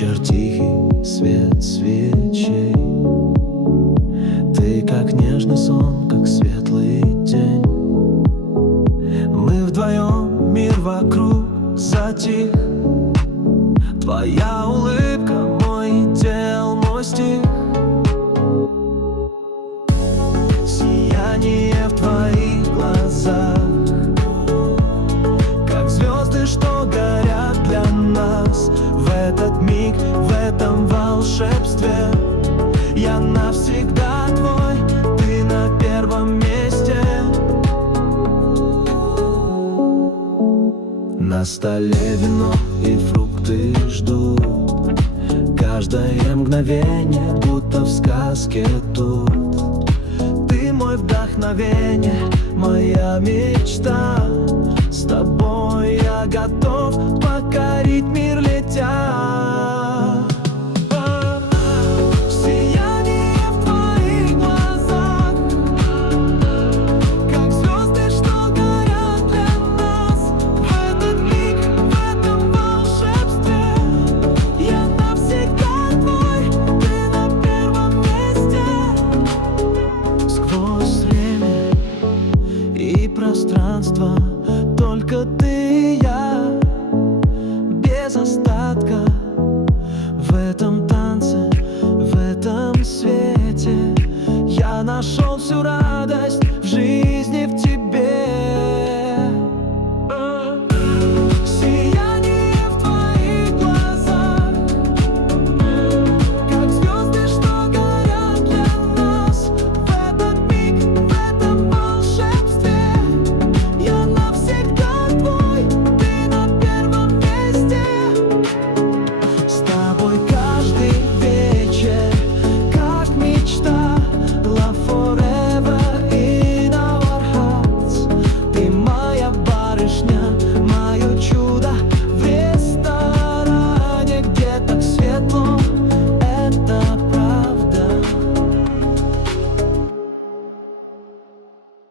Вечер тихий, свет свечей. Ты как нежный сон, как светлый день. Мы вдвоем, мир вокруг затих. Твоя улыбка, мой идеал, мой стих. Сияние в твоих глазах, как звезды, что горят для нас. В этот миг, в этом волшебстве я навсегда твой, ты на первом месте. На столе вино и фрукты ждут. Каждое мгновение, будто в сказке тут. Ты мой вдохновение, моя мечта. С тобой я готов покорить мир, летя. Пространство, только ты и я, без остатка. В этом танце, в этом свете я нашел всю радость.